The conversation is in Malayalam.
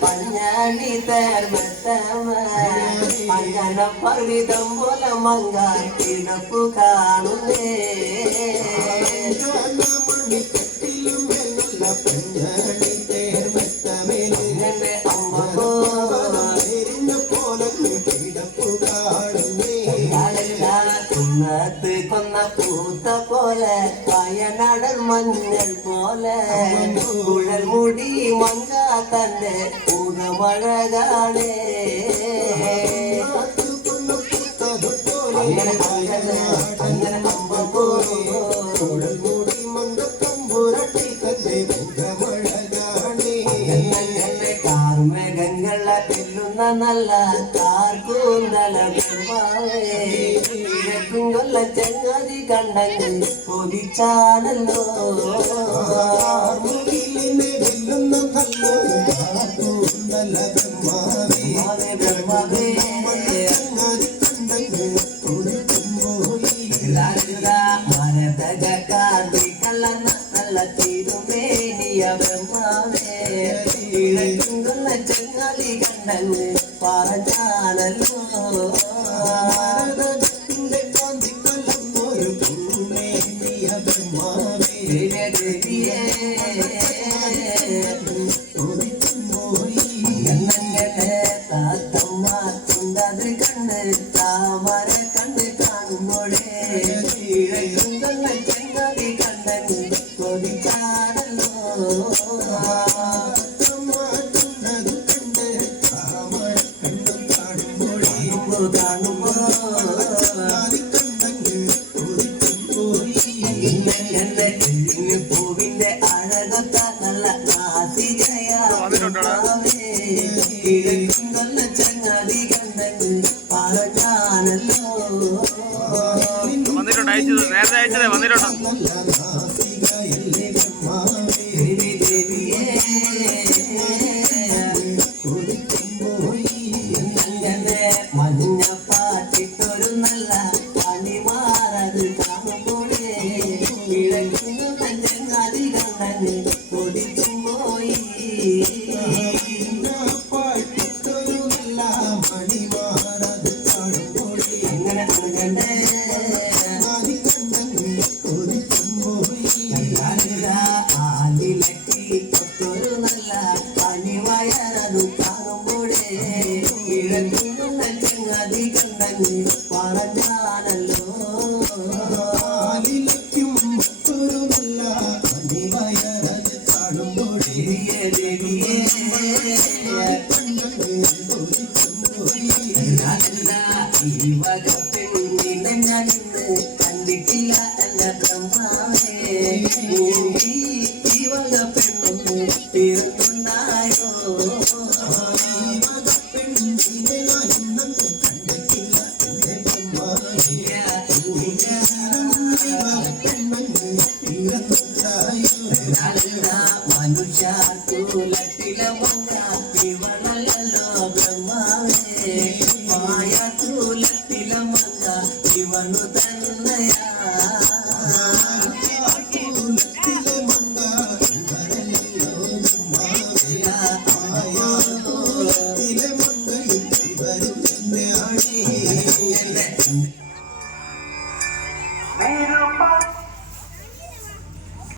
പഞ്ഞാണി തേർമത്തമ അങ്ങനെ പരിതം പോലെ മങ്ങാട്ടിടപ്പു കാണുന്നേ പഞ്ഞാണി തേർമത്തമേ അമ്മ പോലെ കിടപ്പു കാണുന്നേ കുന്നത്ത് കൊന്ന പൂത്ത പോലെ വയനാടൻ മഞ്ഞൾ പോലെ കുഴൽ മുടി മങ്ക തന്നെ പൂർണ്ണമഴകാണേ അങ്ങനെ അങ്ങനെ കുഴൽ മുടി മങ്ക തമ്പുരട്ടി തന്നെ പൂർണ്ണമഴകാണേ കാർമേഘങ്ങളെ തെല്ലുന്ന നല്ല കാർക്കൂന്തല കൊല്ല ചങ്ങാതി കണ്ടങ്ങ് കൊതിച്ചാണല്ലോ നല്ല തിരുമേനിയ ബ്രഹ്മാവേ കൊല്ല ചങ്ങാതി കണ്ടങ്ങ് പറഞ്ഞാണല്ലോ താത്തമ്മാത്തുണ്ടത് കണ്ണ് താമര കണ്ണ് കാണുമ്പോഴേ ചെങ്ങാതി കണ്ണന് കൊതിച്ചാണല്ലോ കാണുമ്പോ പൂവിന്റെ അഴകൊത്ത നല്ല കൊല്ല ചങ്ങാതി കണ്ണന് പറഞ്ഞാണല്ലോ നേരത്തെ അയച്ചതേ വന്നിട്ടുണ്ടോ മഞ്ഞ പാട്ടിട്ടൊരു നല്ല പണിമാറത് കാണുമ്പോഴേ ചങ്ങാതി കണ്ണന് കൊതിച്ചും പോയി അങ്ങനെ ആലിലക്കി കൊത്തൊരു നല്ല പണിവയറതു കാണുമ്പോഴേ ഇഴക്കുന്ന ചങ്ങാതി കണ്ണന് പറഞ്ഞാണല്ലോ ഒരു നല്ല പണിവയറത് കാണുമ്പോഴേ ഈ വകപ്പെണ്ണിനെ ഞാനിന്ന് കണ്ടിട്ടില്ല എന്ന ബ്രഹ്മാവേ ഈ വകപ്പെണ്ണൊന്ന് തീർന്നുണ്ടായോ വകപ്പെണ്ണിനെ ഞാനിന്ന് കണ്ടിട്ടില്ല എന്ന ബ്രഹ്മാവേ വകപ്പെണ്ണൊന്ന് തീർന്നുണ്ടായോ മനുഷ്യർക്കുലത്തിലെ മങ്ങ ഇവളല്ലോ ബ്രഹ്മാവേ മായക്കുലത്തിലെ മങ്ങ ഇവളു തന്നെയാ Mira